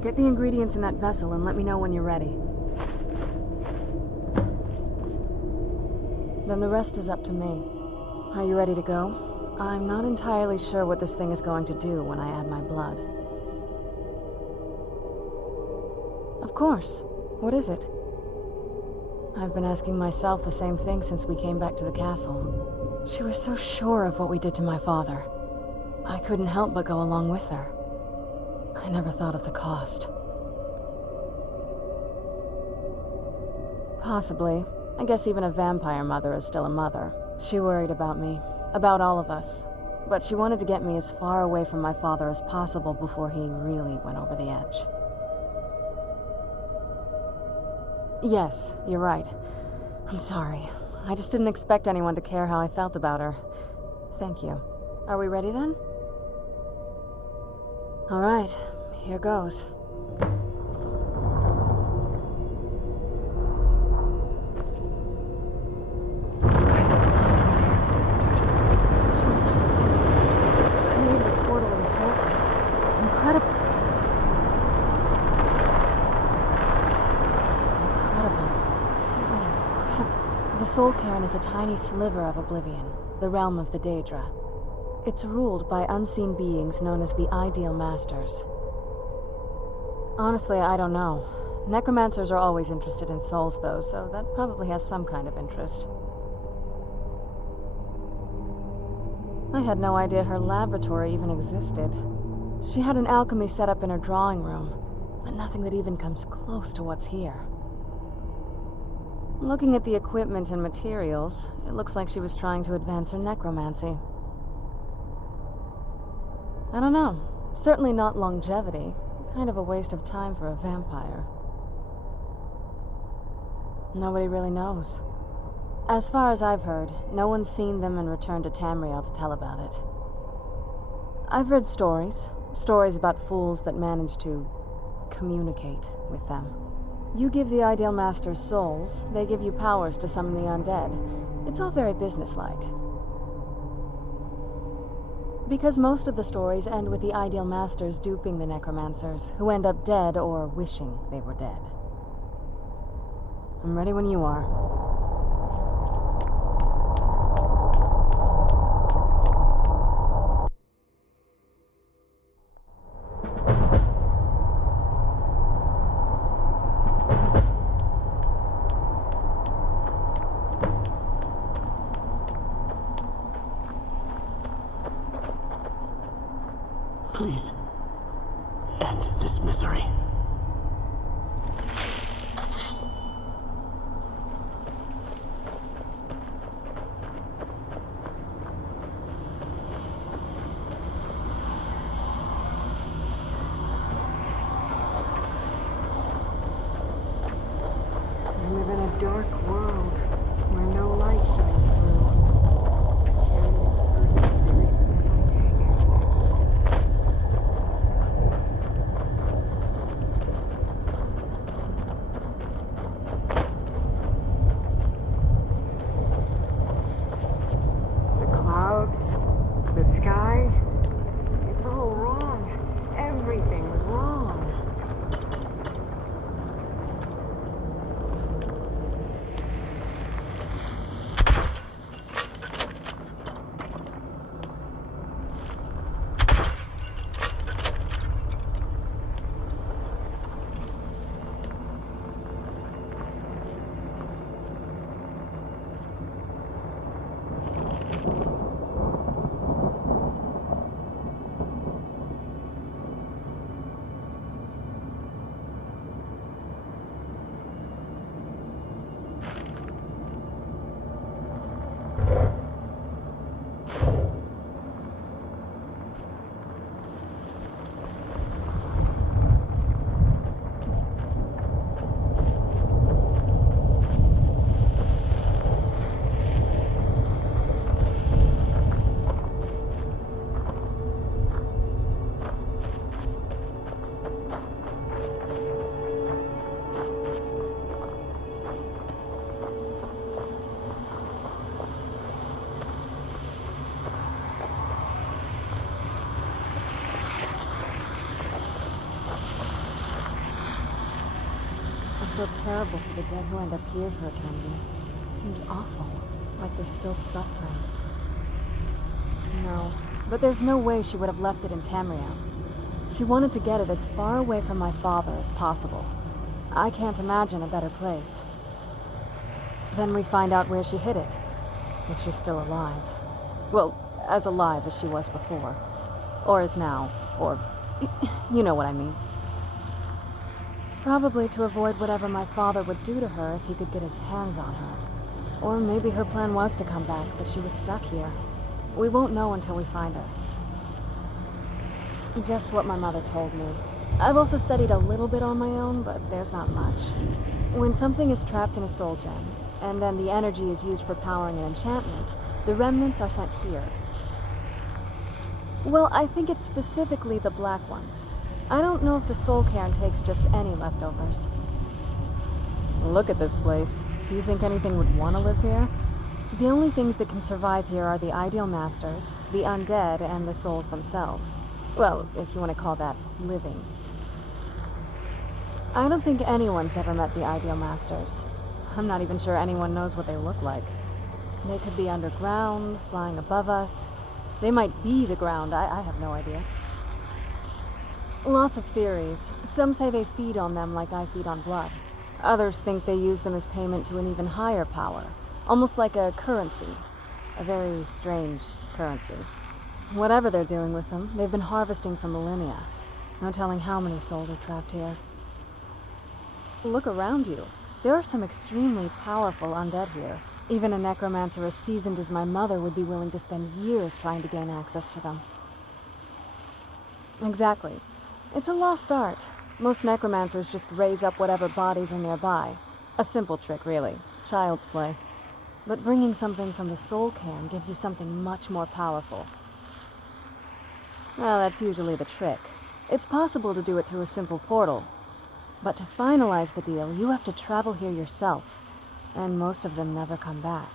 Get the ingredients in that vessel and let me know when you're ready. Then the rest is up to me. Are you ready to go? I'm not entirely sure what this thing is going to do when I add my blood. Of course. What is it? I've been asking myself the same thing since we came back to the castle. She was so sure of what we did to my father. I couldn't help but go along with her. I never thought of the cost. Possibly. I guess even a vampire mother is still a mother. She worried about me, about all of us. But she wanted to get me as far away from my father as possible before he really went over the edge. Yes, you're right. I'm sorry. I just didn't expect anyone to care how I felt about her. Thank you. Are we ready then? All right, here goes. Ancestors. I made the portal in Soul. Incredible. Simply incredible. The Soul Cairn is a tiny sliver of oblivion, the realm of the Daedra. It's ruled by unseen beings known as the Ideal Masters. Honestly, I don't know. Necromancers are always interested in souls, though, so that probably has some kind of interest. I had no idea her laboratory even existed. She had an alchemy set up in her drawing room, but nothing that even comes close to what's here. Looking at the equipment and materials, it looks like she was trying to advance her necromancy. I don't know. Certainly not longevity. Kind of a waste of time for a vampire. Nobody really knows. As far as I've heard, no one's seen them and returned to Tamriel to tell about it. I've read stories. Stories about fools that manage to communicate with them. You give the Ideal Masters souls, they give you powers to summon the undead. It's all very businesslike. Because most of the stories end with the Ideal Masters duping the necromancers, who end up dead or wishing they were dead. I'm ready when you are. Please, end this misery. We live in a dark world where no light shines through. Cairn is burning very step I take. The sky, it's all wrong. Everything's wrong. feel terrible for the dead who end up here for eternity. Seems awful, like they're still suffering. No, but there's no way she would have left it in Tamriel. She wanted to get it as far away from my father as possible. I can't imagine a better place. Then we find out where she hid it, if she's still alive. Well, as alive as she was before. Or is now, or... you know what I mean. Probably to avoid whatever my father would do to her if he could get his hands on her. Or maybe her plan was to come back, but she was stuck here. We won't know until we find her. Just what my mother told me. I've also studied a little bit on my own, but there's not much. When something is trapped in a soul gem, and then the energy is used for powering an enchantment, the remnants are sent here. Well, I think it's specifically the black ones. I don't know if the soul cairn takes just any leftovers. Look at this place. Do you think anything would want to live here? The only things that can survive here are the ideal masters, the undead, and the souls themselves. Well, if you want to call that living. I don't think anyone's ever met the ideal masters. I'm not even sure anyone knows what they look like. They could be underground, flying above us. They might be the ground, I have no idea. Lots of theories. Some say they feed on them like I feed on blood. Others think they use them as payment to an even higher power. Almost like a currency. A very strange currency. Whatever they're doing with them, they've been harvesting for millennia. No telling how many souls are trapped here. Look around you. There are some extremely powerful undead here. Even a necromancer as seasoned as my mother would be willing to spend years trying to gain access to them. Exactly. It's a lost art. Most necromancers just raise up whatever bodies are nearby. A simple trick, really. Child's play. But bringing something from the soul cairn gives you something much more powerful. Well, that's usually the trick. It's possible to do it through a simple portal. But to finalize the deal, you have to travel here yourself. And most of them never come back.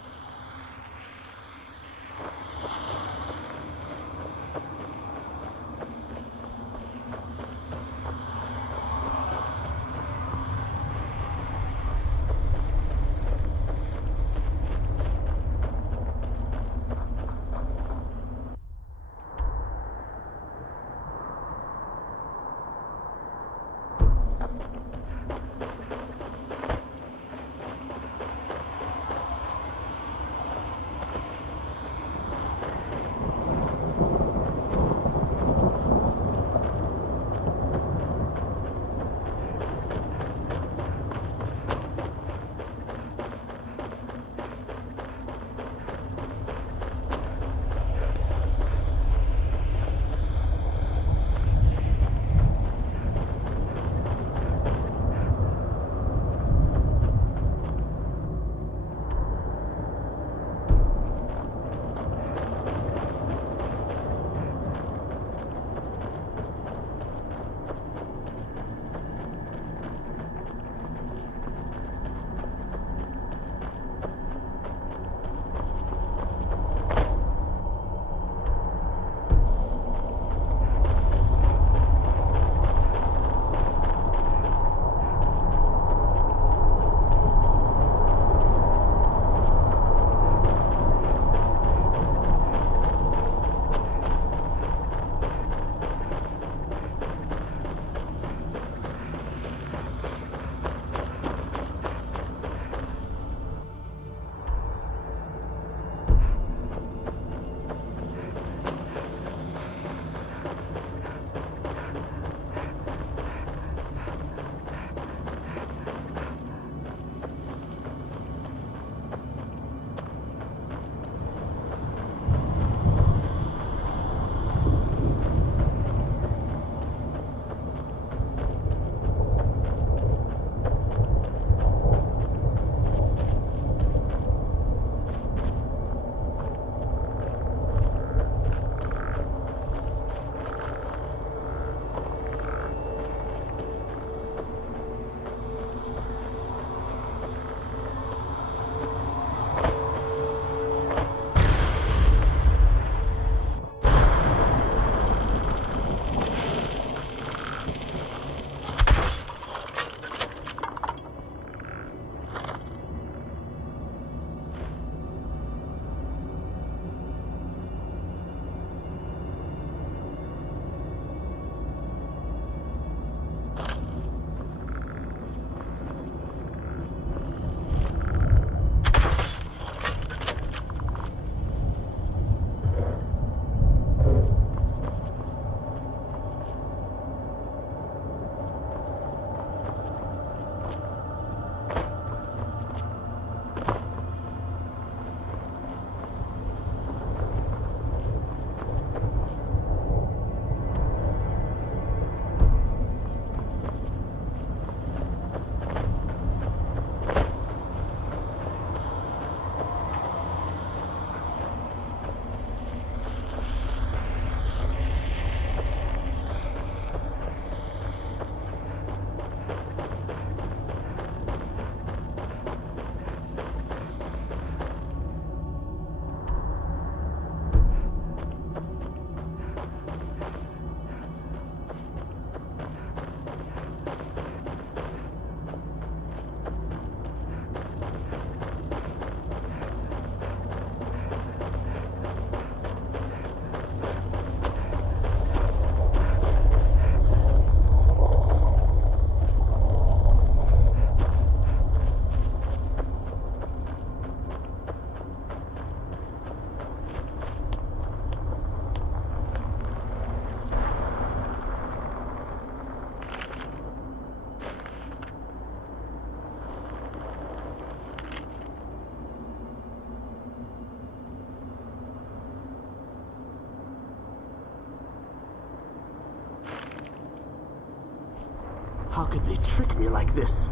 How could they trick me like this?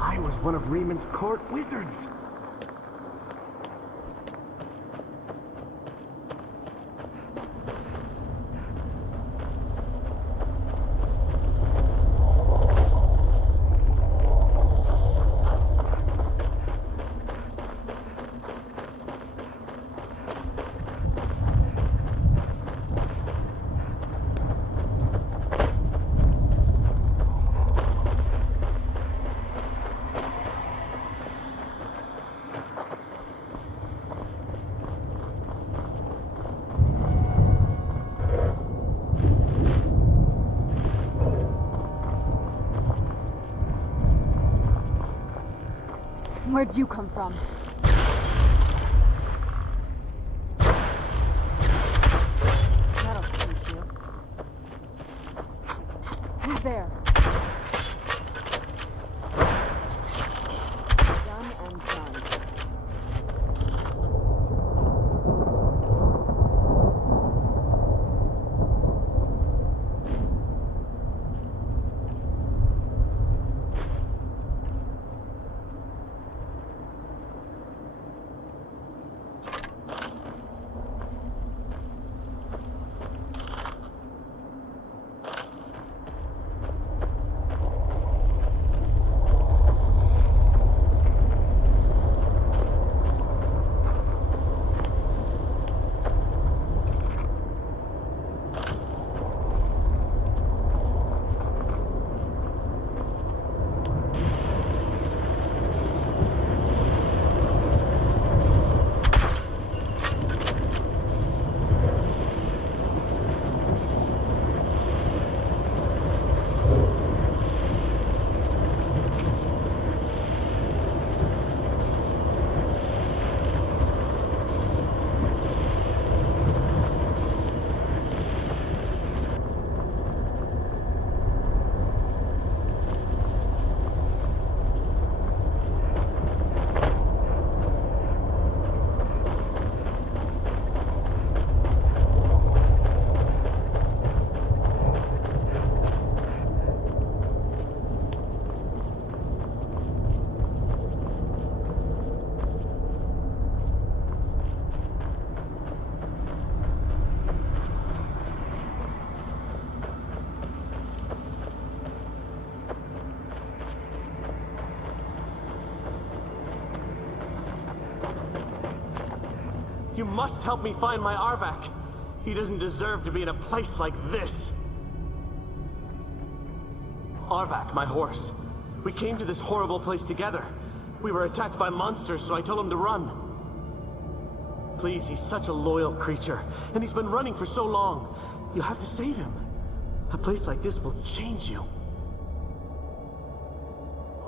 I was one of Riemann's court wizards. Where'd you come from? That'll teach you. Who's there? Done and done. You must help me find my Arvak. He doesn't deserve to be in a place like this. Arvak, my horse. We came to this horrible place together. We were attacked by monsters, so I told him to run. Please, he's such a loyal creature, and he's been running for so long. You have to save him. A place like this will change you.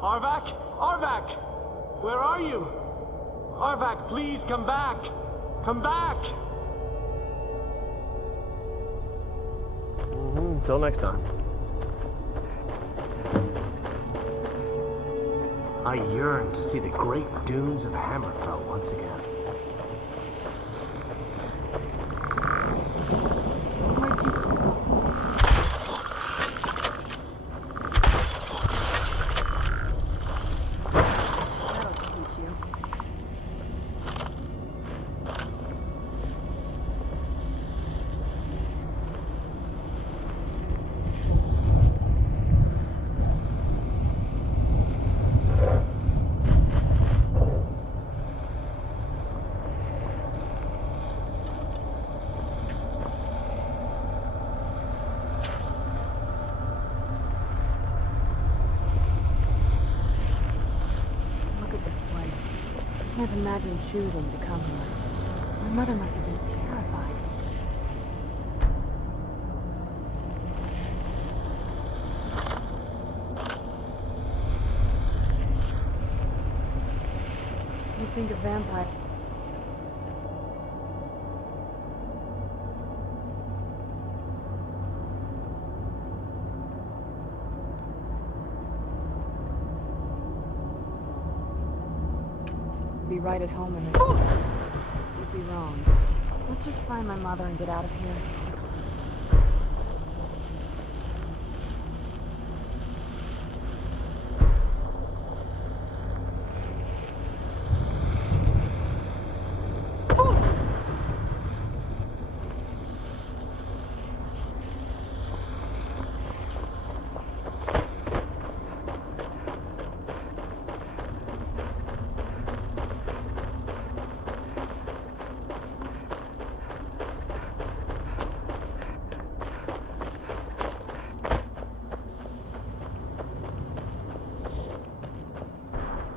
Arvak? Arvak! Where are you? Arvak, please come back! Come back! Until next time. I yearn to see the great dunes of Hammerfell once again. Where'd you come from? That'll teach you. Place. I can't imagine choosing to come here. My mother must have been terrified. You think a vampire... be right at home in this. You'd be wrong. Let's just find my mother and get out of here.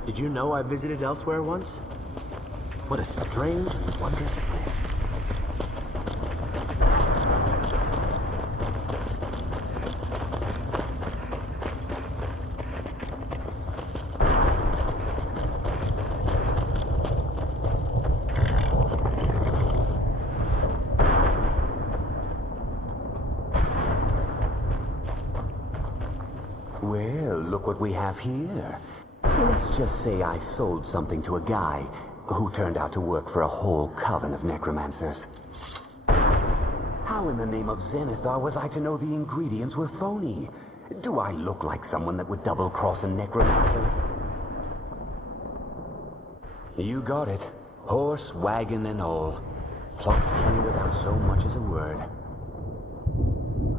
Did you know I visited elsewhere once? What a strange and wondrous place. Well, look what we have here. Let's just say I sold something to a guy who turned out to work for a whole coven of necromancers. How in the name of Zenithar was I to know the ingredients were phony? Do I look like someone that would double-cross a necromancer? You got it. Horse, wagon, and all. Plopped here without so much as a word.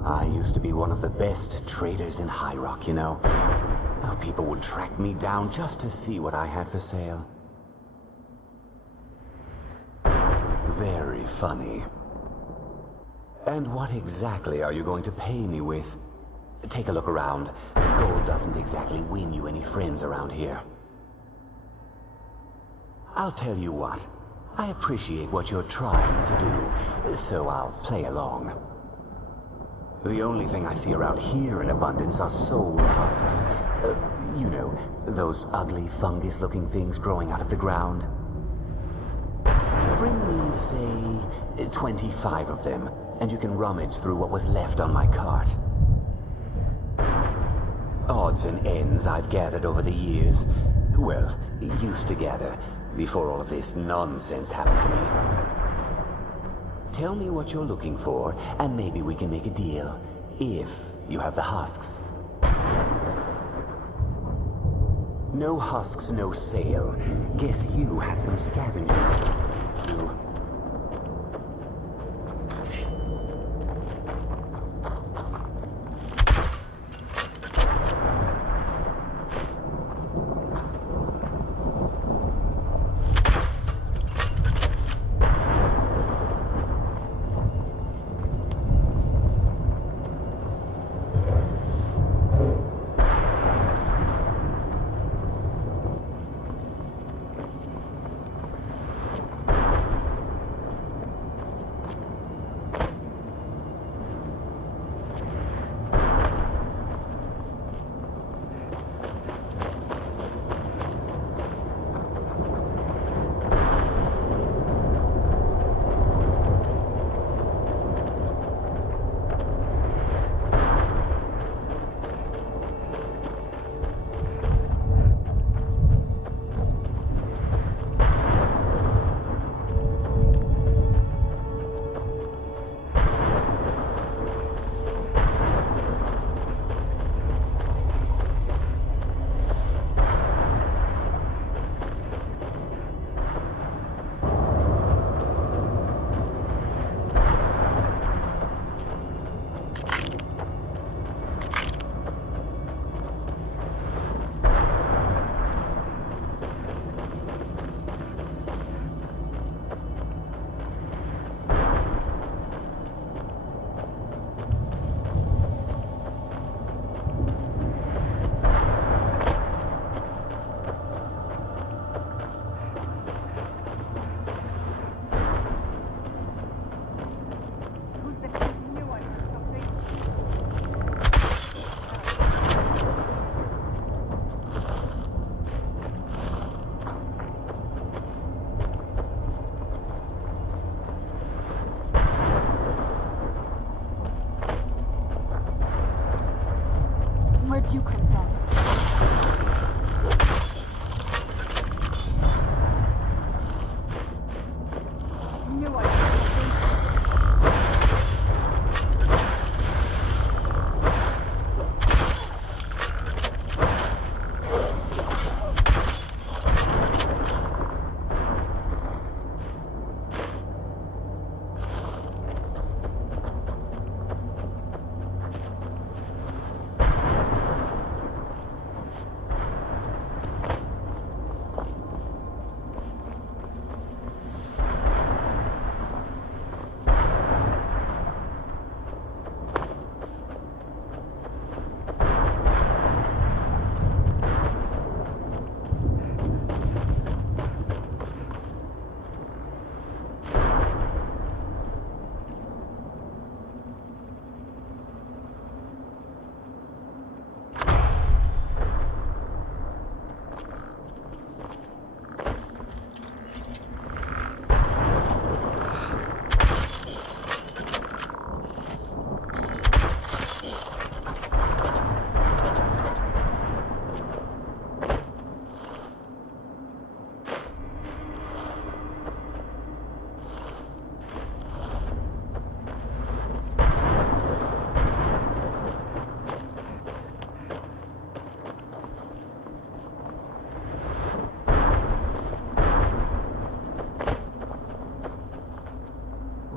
I used to be one of the best traders in High Rock, you know. Now people would track me down just to see what I had for sale. Very funny. And what exactly are you going to pay me with? Take a look around. Gold doesn't exactly win you any friends around here. I'll tell you what. I appreciate what you're trying to do, so I'll play along. The only thing I see around here in abundance are soul husks. You know, those ugly fungus-looking things growing out of the ground. Bring me, say, 25 of them, and you can rummage through what was left on my cart. Odds and ends I've gathered over the years. Well, used to gather, before all of this nonsense happened to me. Tell me what you're looking for, and maybe we can make a deal, if you have the husks. No husks, no sale. Guess you have some scavenging to do.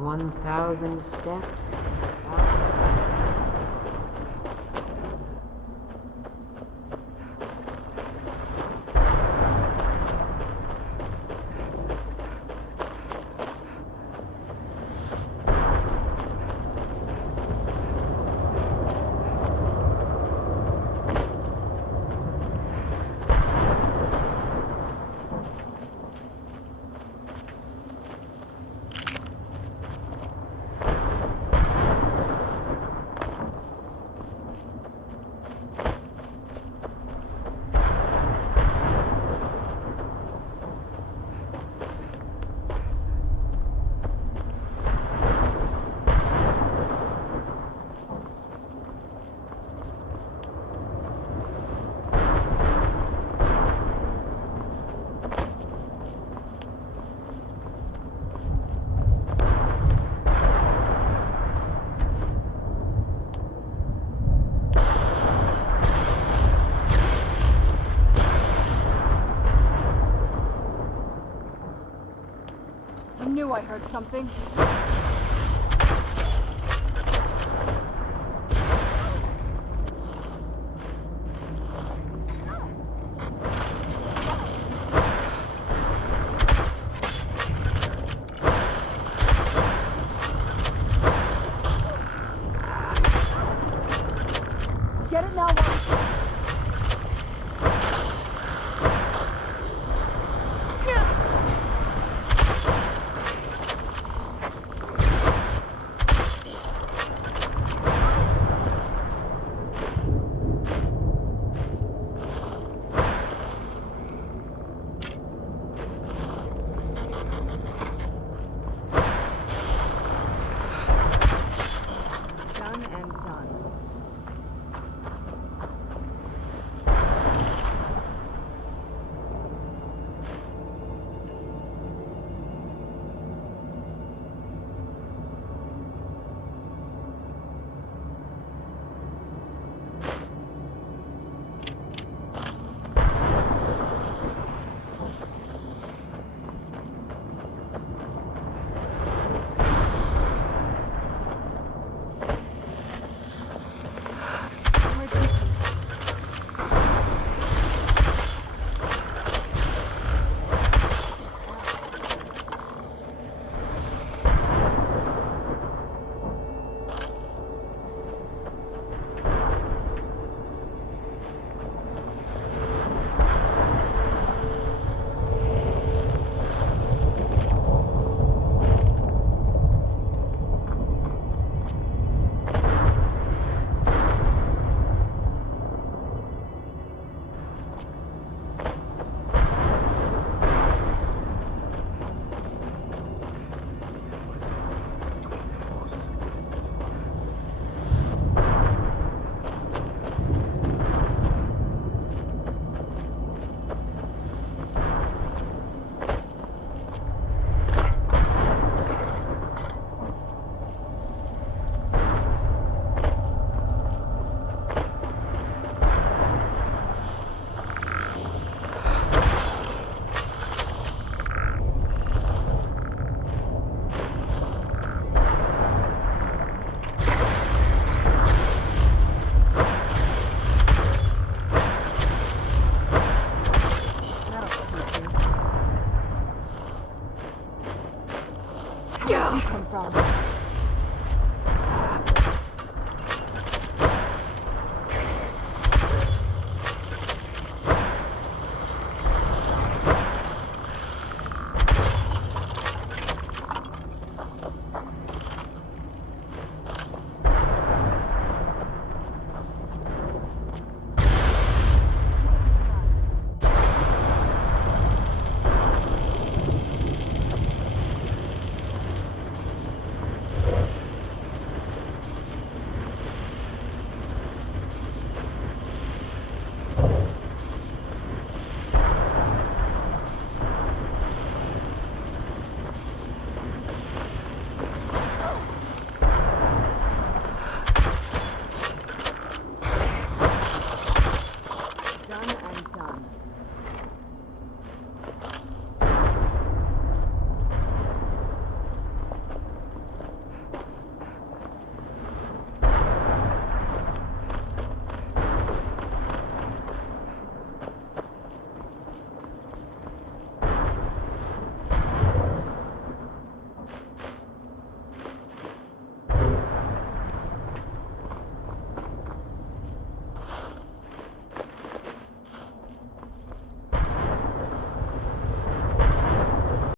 1,000 steps. I knew I heard something. Get it now, Done and done. Where'd you come from?